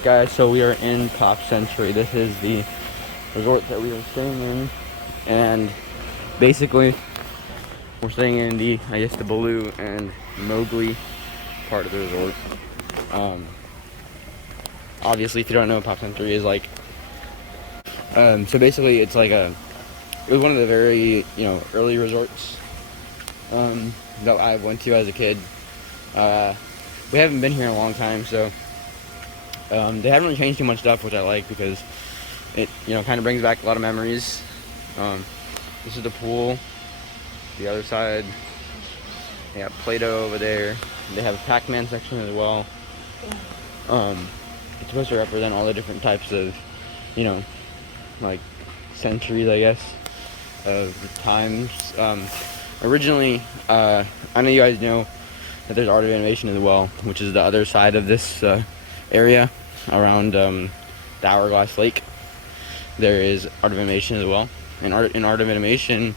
Alright guys, so we are in Pop Century. This is the resort that we are staying in, and basically we're staying in the, I guess, the Baloo and Mowgli part of the resort. Obviously, if you don't know what Pop Century is like, so basically it's like it was one of the very, early resorts that I went to as a kid. We haven't been here in a long time, so they haven't really changed too much stuff, which I like because it, kind of brings back a lot of memories. This is the pool. The other side, they have Play-Doh over there. They have a Pac-Man section as well. It's supposed to represent all the different types of, like centuries, I guess, of the times. Originally, I know you guys know that there's Art of Animation as well, which is the other side of this area around the Hourglass Lake. There is Art of Animation as well, and Art of Animation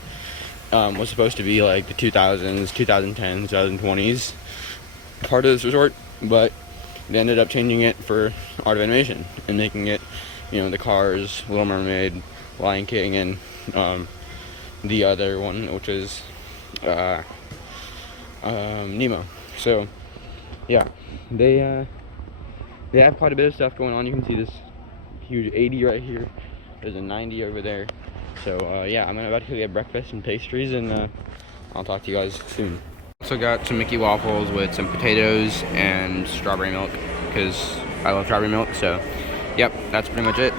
was supposed to be like the 2000s, 2010s, 2020s part of this resort, but they ended up changing it for Art of Animation and making it, the Cars, Little Mermaid, Lion King, and the other one, which is Nemo. So yeah, they have quite a bit of stuff going on. You can see this huge 80 right here. There's a 90 over there. So yeah, I'm about to get breakfast and pastries, and I'll talk to you guys soon. Also got some Mickey waffles with some potatoes and strawberry milk, because I love strawberry milk. So yep, that's pretty much it.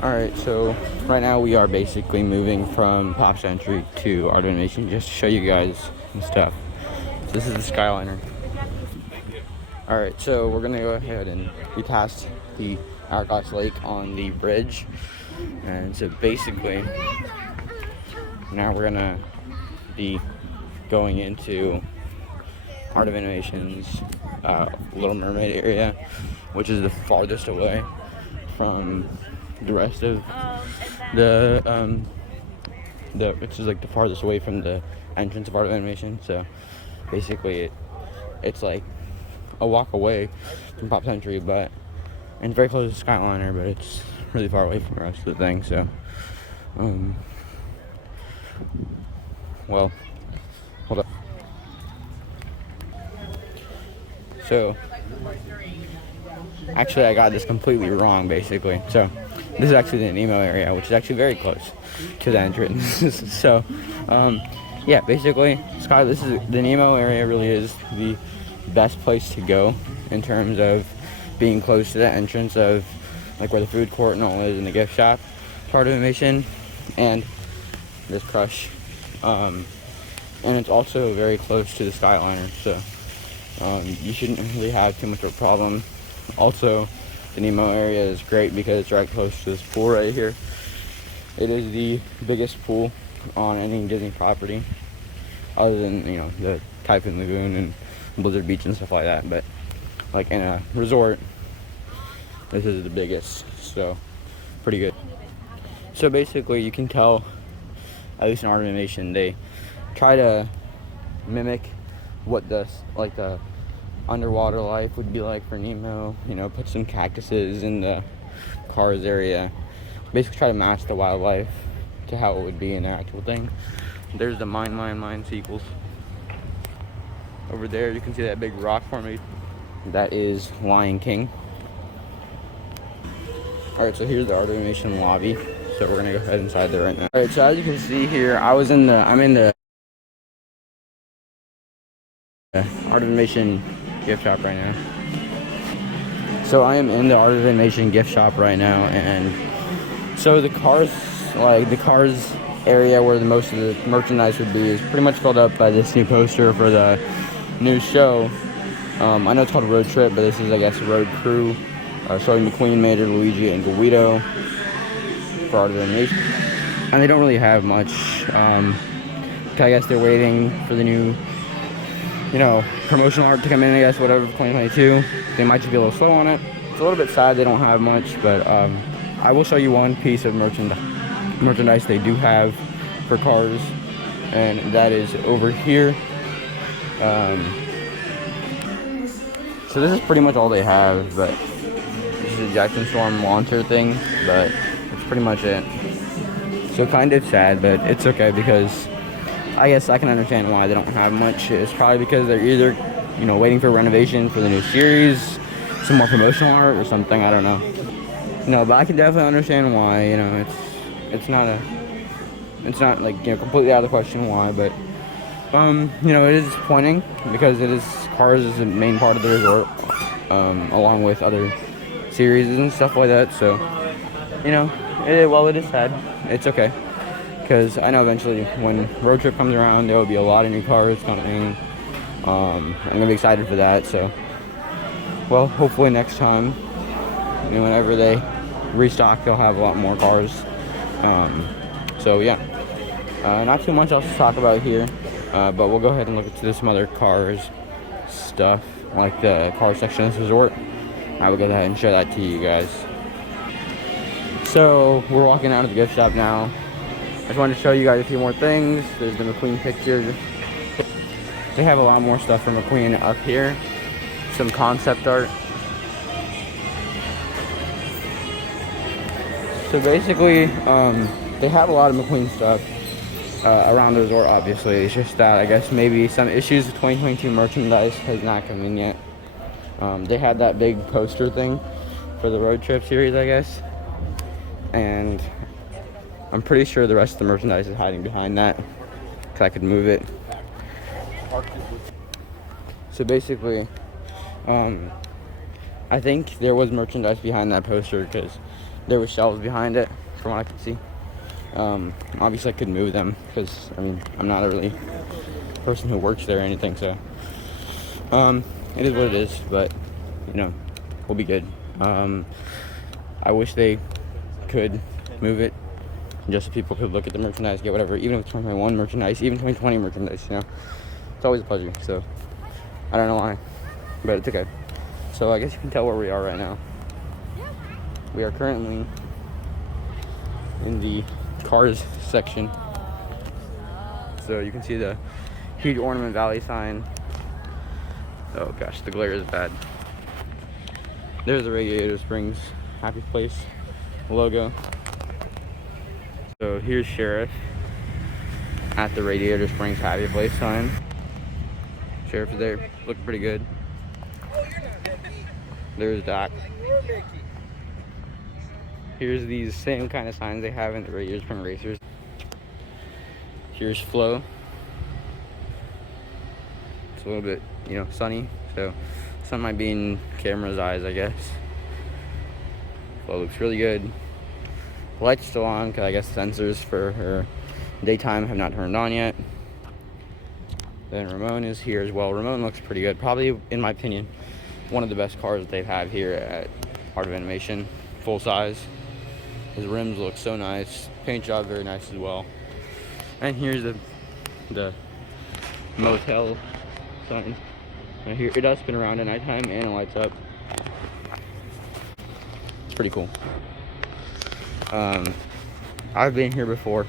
Alright, so right now we are basically moving from Pop Century to Art of Animation, just to show you guys some stuff. So this is the Skyliner. Alright, so we're gonna go ahead and we passed the Hourglass Lake on the bridge, and so basically now we're gonna be going into Art of Animation's Little Mermaid area, which is the farthest away from the rest of the which is like the farthest away from the entrance of Art of Animation. So basically it's like a walk away from Pop Century, and it's very close to Skyliner, but it's really far away from the rest of the thing. So well, hold up. So actually I got this completely wrong, basically. So this is actually the Nemo area, which is actually very close to the entrance. So yeah, basically this is the Nemo area. Really is the best place to go in terms of being close to the entrance of like where the food court and all is, in the gift shop part of Animation and this Crush, and it's also very close to the Skyliner, so you shouldn't really have too much of a problem. Also, the Nemo area is great because it's right close to this pool right here. It is the biggest pool on any Disney property, other than the Typhoon Lagoon and Blizzard Beach and stuff like that. But like in a resort, this is the biggest, so pretty good. So basically, you can tell, at least in Art of Animation, they try to mimic what the underwater life would be like for Nemo. Put some cactuses in the Cars area. Basically try to match the wildlife to how it would be in the actual thing. There's the mine sequels. Over there you can see that big rock formation. That is Lion King. Alright, so here's the Art of Animation lobby. So we're gonna go ahead inside there right now. Alright, so as you can see here, I'm in the Art of Animation gift shop right now. So I am in the Art of Animation gift shop right now, and so the Cars area where the most of the merchandise would be is pretty much filled up by this new poster for the new show. I know it's called Road Trip, but this is, I guess, Road Crew, showing McQueen, Mater, Luigi, and Guido for Art of Animation. And they don't really have much. I guess they're waiting for the new promotional art to come in, I guess, whatever, 2022. They might just be a little slow on it. It's a little bit sad they don't have much, but I will show you one piece of merchandise they do have for Cars, and that is over here. So this is pretty much all they have, but this is ejection storm launcher thing, but that's pretty much it. So kind of sad, but it's okay because I guess I can understand why they don't have much. It's probably because they're either, you know, waiting for renovation for the new series, some more promotional art or something, I don't know. No, but I can definitely understand why, you know, it's not like, you know, completely out of the question why, but you know, it is disappointing because Cars is the main part of the resort, along with other series and stuff like that. So, you know, while it is sad, it's okay because I know eventually when Road Trip comes around, there will be a lot of new cars coming. I'm gonna be excited for that. So, well, hopefully next time, you know, whenever they restock, they'll have a lot more cars. So yeah, not too much else to talk about here. But we'll go ahead and look into some other cars stuff, like the car section of this resort. I will go ahead and show that to you guys. So we're walking out of the gift shop now. I just wanted to show you guys a few more things. There's the McQueen picture. They have a lot more stuff from McQueen up here. Some concept art. So basically, they have a lot of McQueen stuff around the resort, obviously. It's just that I guess maybe some issues with 2022 merchandise has not come in yet. They had that big poster thing for the Road Trip series, I guess. And I'm pretty sure the rest of the merchandise is hiding behind that, because I could move it. So basically, I think there was merchandise behind that poster because there were shelves behind it, from what I could see. Obviously I could move them because, I mean, I'm not a really person who works there or anything, so it is what it is, but, you know, we'll be good. I wish they could move it just so people could look at the merchandise, get whatever, even if it's 2021 merchandise, even 2020 merchandise, you know. It's always a pleasure, so I don't know why, but it's okay. So I guess you can tell where we are right now. We are currently in the cars section. So you can see the huge Ornament Valley sign. Oh gosh, the glare is bad. There's the Radiator Springs Happy Place logo. So here's Sheriff at the Radiator Springs Happy Place sign. Sheriff is there, looking pretty good. There's Doc. Here's these same kind of signs they have in the Radiator Spring Racers. Here's Flo. It's a little bit, you know, sunny, so sun might be in camera's eyes, I guess. Flo looks really good. The light's still on because I guess the sensors for her daytime have not turned on yet. Then Ramon is here as well. Ramon looks pretty good. Probably, in my opinion, one of the best cars that they've had here at Art of Animation. Full size. His rims look so nice. Paint job very nice as well. And here's the motel sign. Right here, it does spin around at nighttime and it lights up. It's pretty cool. I've been here before.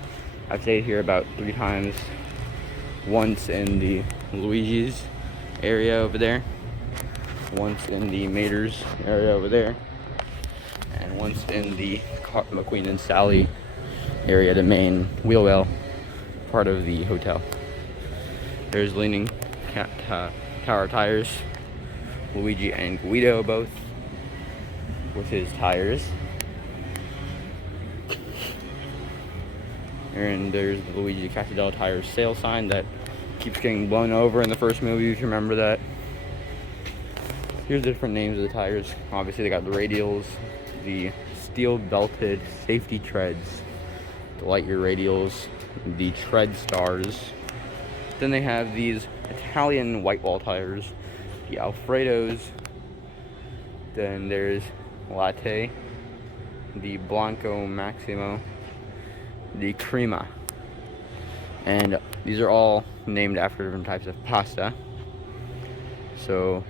I've stayed here about 3 times. Once in the Luigi's area over there. Once in the Mater's area over there. And once in the McQueen and Sally area, the main wheel well part of the hotel. There's Leaning Tower Tires, Luigi and Guido both with his tires. And there's the Luigi Cassidel Tires sale sign that keeps getting blown over in the first movie, if you remember that. Here's the different names of the tires. Obviously they got the radials, the steel belted safety treads, the Lightyear radials, the tread stars. Then they have these Italian white wall tires, the Alfredos. Then there's Latte, the Blanco Maximo, the Crema. And these are all named after different types of pasta. So,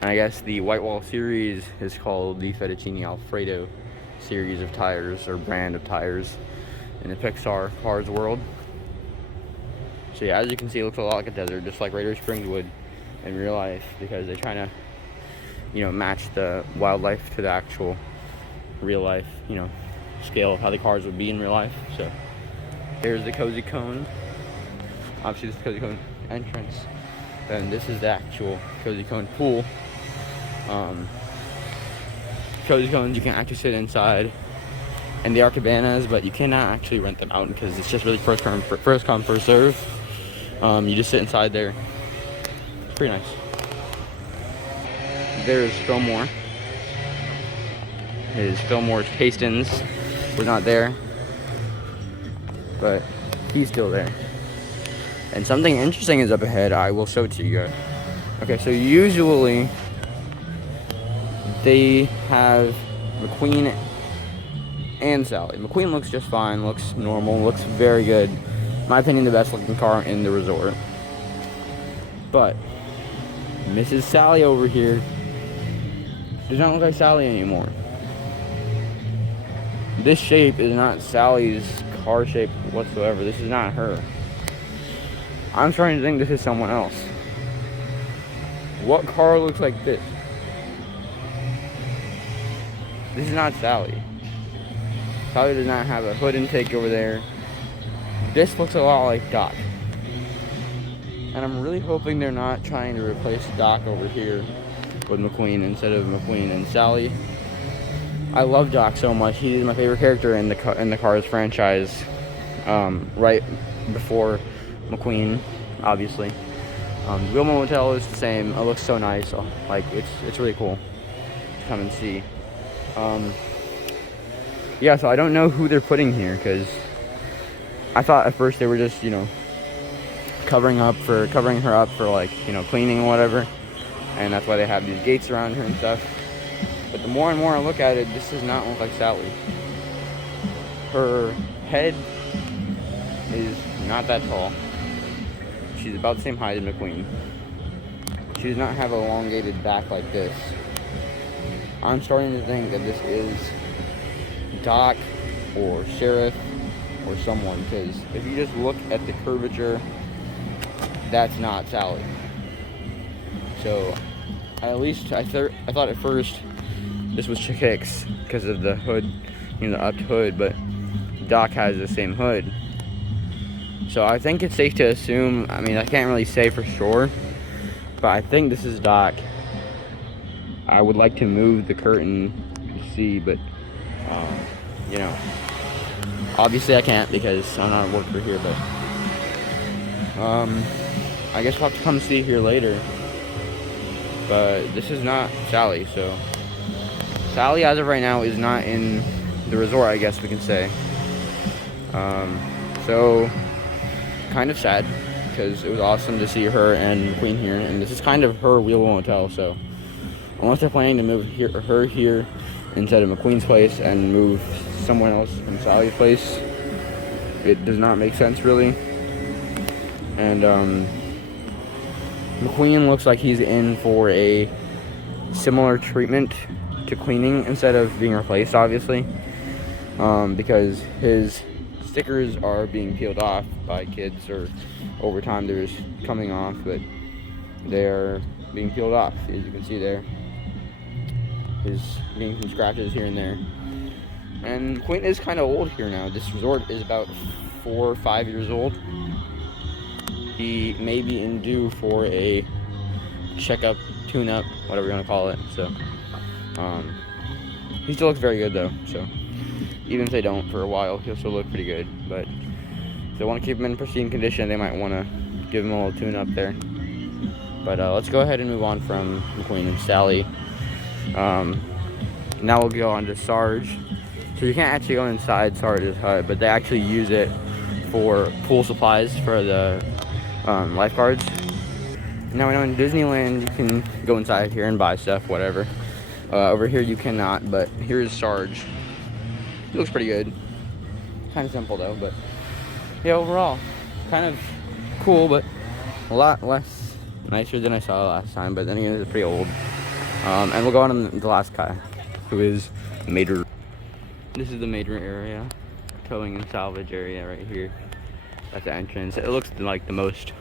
and I guess the white wall series is called the Fettuccine Alfredo series of tires, or brand of tires, in the Pixar Cars world. So yeah, as you can see, it looks a lot like a desert, just like Radiator Springs would in real life, because they're trying to you know, match the wildlife to the actual real life, you know, scale of how the cars would be in real life. So here's the Cozy Cone. Obviously, this is Cozy Cone entrance. And this is the actual Cozy Cone pool. Cozy Cones, you can actually sit inside, and they are cabanas, but you cannot actually rent them out because it's just really first come, first serve. You just sit inside there. It's pretty nice. There's Fillmore. Fillmore's Hastings was not there, but he's still there. And something interesting is up ahead. I will show it to you guys. Okay, so usually they have McQueen and Sally. McQueen looks just fine, looks normal, looks very good. In my opinion, the best looking car in the resort. But Mrs. Sally over here does not look like Sally anymore. This shape is not Sally's car shape whatsoever. This is not her. I'm starting to think this is someone else. What car looks like this? This is not Sally. Sally does not have a hood intake over there. This looks a lot like Doc. And I'm really hoping they're not trying to replace Doc over here with McQueen instead of McQueen and Sally. I love Doc so much. He is my favorite character in the Cars franchise. Right before McQueen, obviously. Wilma Motel is the same. It looks so nice. Like it's really cool to come and see. Yeah, so I don't know who they're putting here because I thought at first they were just, you know, covering her up for, like, you know, cleaning or whatever, and that's why they have these gates around her and stuff. But the more and more I look at it, this does not look like Sally. Her head is not that tall. She's about the same height as McQueen. She does not have an elongated back like this. I'm starting to think that this is Doc or Sheriff or someone, because if you just look at the curvature, that's not Sally. So at least I thought at first this was Chick Hicks because of the hood, you know, the upped hood, but Doc has the same hood. So I think it's safe to assume, I mean, I can't really say for sure, but I think this is Doc. I would like to move the curtain to see, but, you know, obviously I can't because I'm not a worker here, but, I guess we'll have to come see here later. But this is not Sally, so Sally, as of right now, is not in the resort, I guess we can say. So kind of sad, because it was awesome to see her and McQueen here, and this is kind of her Wheel Motel, so unless they're planning to move her here instead of McQueen's place and move someone else from Sally's place, it does not make sense really. And McQueen looks like he's in for a similar treatment to cleaning instead of being replaced, obviously, because his stickers are being peeled off by kids, or over time they're just coming off, but they're being peeled off, as you can see there. He's getting some scratches here and there. And McQueen is kind of old here now. This resort is about 4 or 5 years old. He may be in due for a checkup, tune-up, whatever you want to call it. So, he still looks very good though. So, even if they don't for a while, he'll still look pretty good. But if they want to keep him in pristine condition, they might want to give him a little tune-up there. But let's go ahead and move on from McQueen and Sally. Now we'll go on to Sarge. So you can't actually go inside Sarge's hut, but they actually use it for pool supplies for the lifeguards. Now I know in Disneyland you can go inside here and buy stuff, whatever. Over here you cannot, but here's Sarge. He looks pretty good. Kind of simple though, but yeah, overall, kind of cool, but a lot less nicer than I saw last time. But then again, it's pretty old. And we'll go on to the last guy, who is Mater. This is the Mater area, towing and salvage area right here. That's the entrance. It looks like the most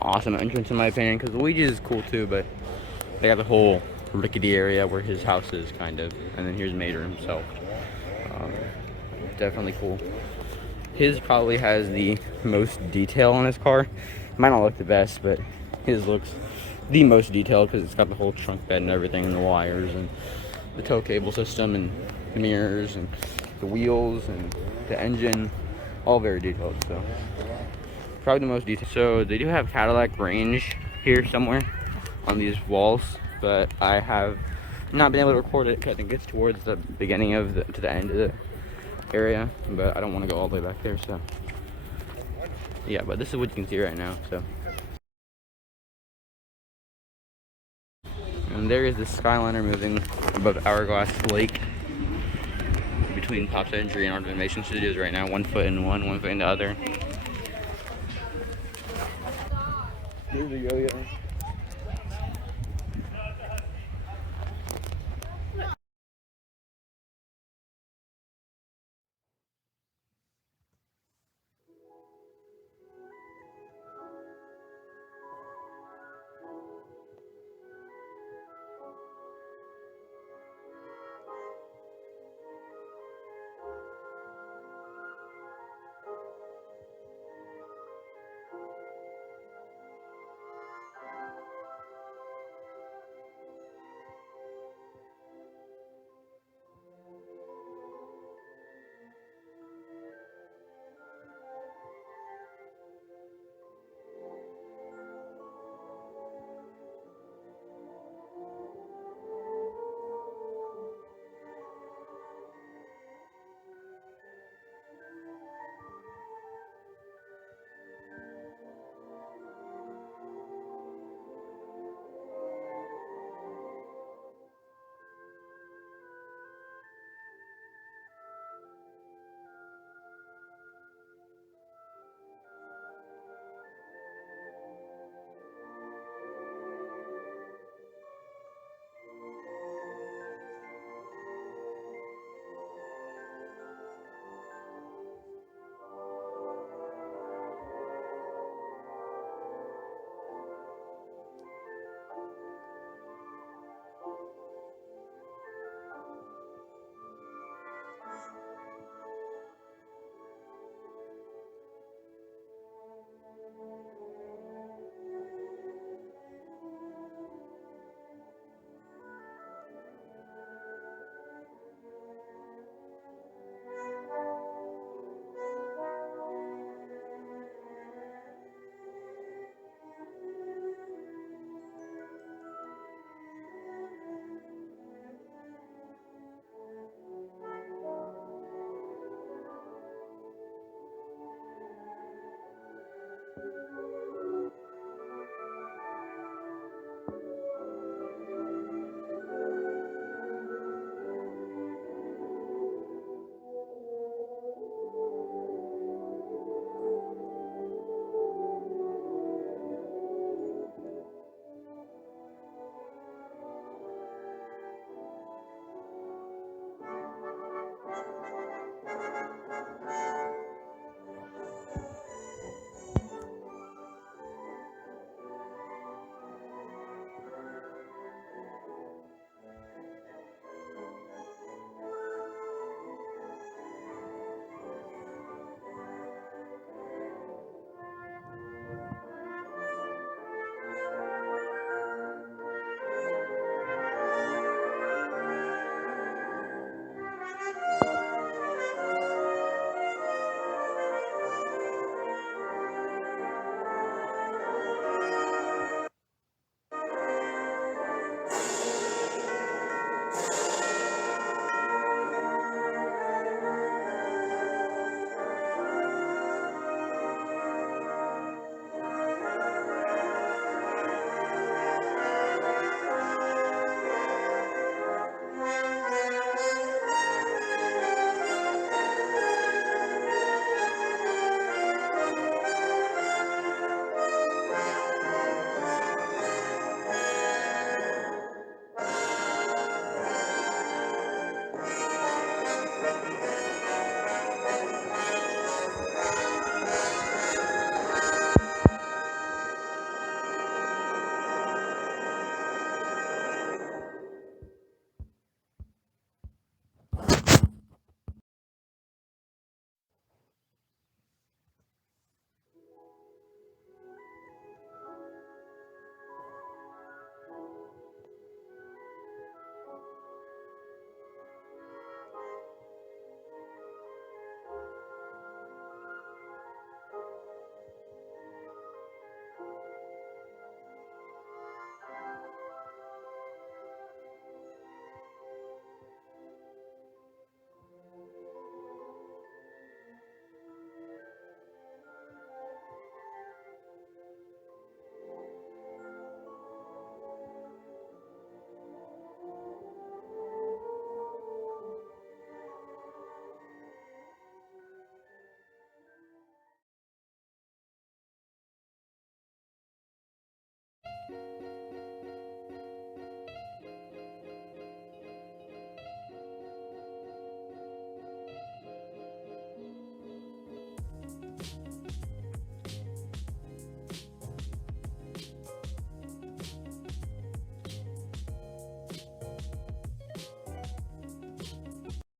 awesome entrance in my opinion, because Luigi's is cool too, but they got the whole rickety area where his house is, kind of. And then here's Mater himself. Definitely cool. His probably has the most detail on his car. Might not look the best, but his looks the most detailed because it's got the whole trunk bed and everything, and the wires and the tow cable system and the mirrors and the wheels and the engine, all very detailed. So probably the most detailed. So they do have Cadillac range here somewhere on these walls, but I have not been able to record it because I think it's towards the beginning of to the end of the area, but I don't want to go all the way back there. So yeah, but this is what you can see right now. So, and there is the Skyliner moving above Hourglass Lake between Pop's Entry and Art of Animation Studios right now. 1 foot in one foot in the other. There's a yo-yo.